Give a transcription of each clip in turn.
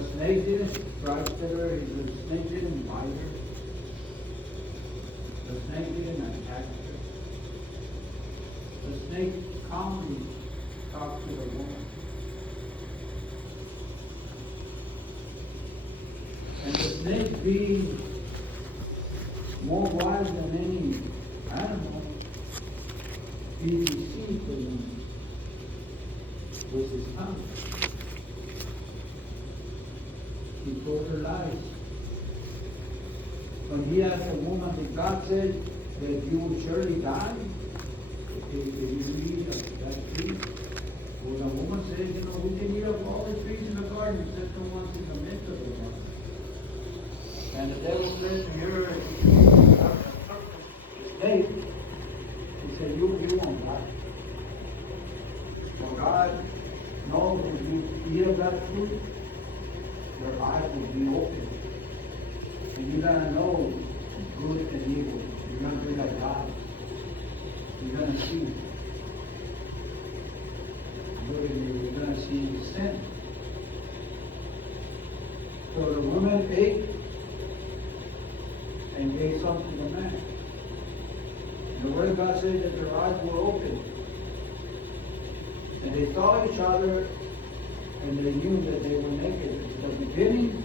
The snake didn't strike her, the snake didn't bite her, the snake didn't attack her. The snake calmly talked to the woman. And the snake, being more wise than any animal, he deceived the woman with his tongue. He told her lies. When he asked the woman, did God say that you will surely die if you eat of that tree? Well, the woman said, we can eat of all the trees in the garden except the ones in the midst of the garden. And the devil said to her, the snake, he said, you won't die. For God knows if you eat of that fruit, your eyes will be open. And you're going to know good and evil. You're going to be like God. You're going to see good and evil. You're going to see sin. So the woman ate and gave some to the man. And the Word of God says that their eyes were open. And they saw each other and they knew that they were naked. At the beginning,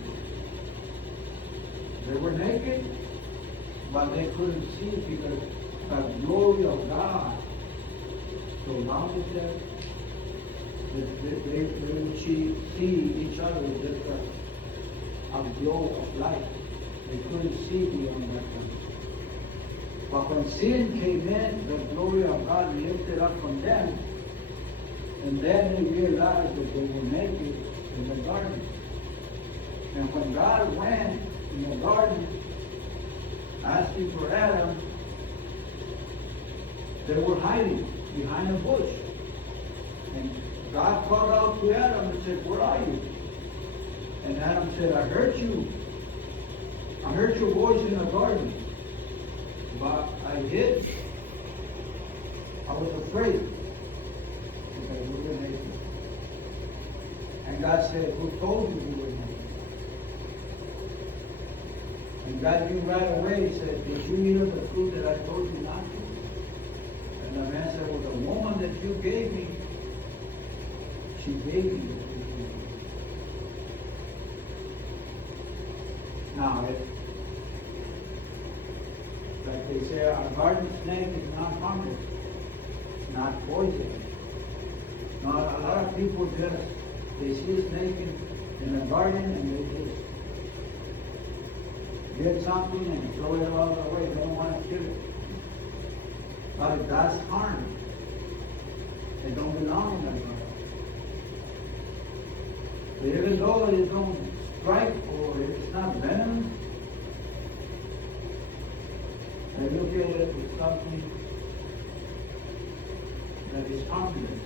they were naked, but they couldn't see because the glory of God surrounded them. They would see each other with just a glow of light. They couldn't see beyond that point. But when sin came in, the glory of God lifted up from them. And then they realized that they were naked in the garden. And when God went in the garden asking for Adam, they were hiding behind a bush. And God called out to Adam and said, where are you? And Adam said, I heard you. I heard your voice in the garden. But I hid. I was afraid. Because we were naked. And God said, who told you we were naked? And God knew right away. He said, did you eat of the fruit that I told you not to? And the man said, well, the woman that you gave me, she gave me the fruit. Now, like they say, a garden snake is not harmless, not poison. Now, a lot of people just, they see a snake in a garden and they just get something and throw it all away. They don't want to kill it. But it does harm. They don't belong in that garden. But even though it don't strike or it's not venomous, they look at it as something that is harmless.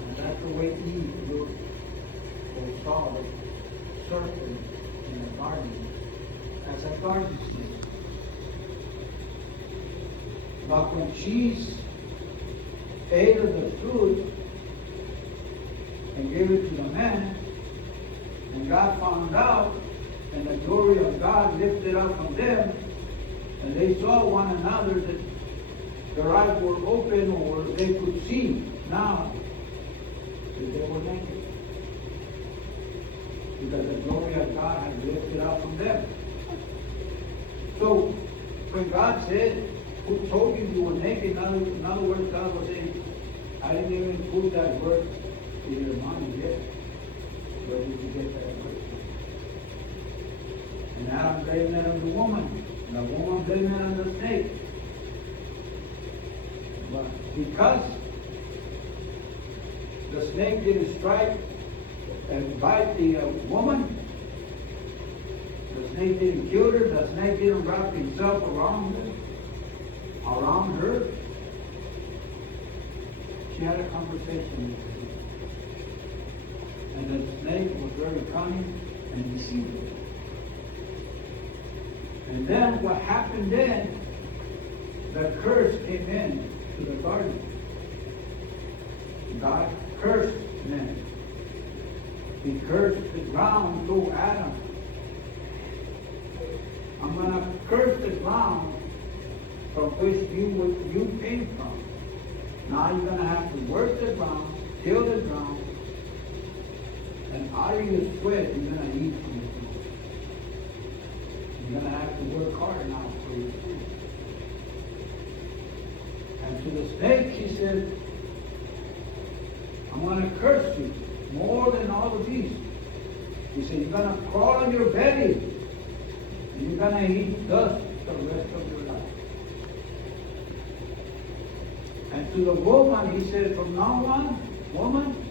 And that's the way Eve looked or saw the serpent in the garden as a garden snake. But when she ate of the fruit and gave it to the man, and God found out, and the glory of God lifted up from them, and they saw one another that their eyes were open or they could see now that they were naked. Because the glory of God had lifted up from them. So when God said, who told you you were naked? In other words, God was saying, I didn't even put that word in your mind yet. Where did you get that word from? And Adam blamed it on the woman. And the woman blamed it on the snake. But because the snake didn't strike and bite the woman, the snake didn't kill her, the snake didn't wrap himself around her. She had a conversation with him. And the snake was very cunning and deceived her. And then what happened then, the curse came in to the garden. God cursed men. He cursed the ground through Adam. I'm going to curse the ground from which you came from. Now you're going to have to work the ground, till the ground, and out of your sweat you're going to eat from the ground. You're going to have to work hard now for your food. And to the snake he said, I'm going to curse you more than all the beasts. He said, you're going to crawl on your belly, and you're going to eat dust the rest of your life. And to the woman, he said, from now on, woman,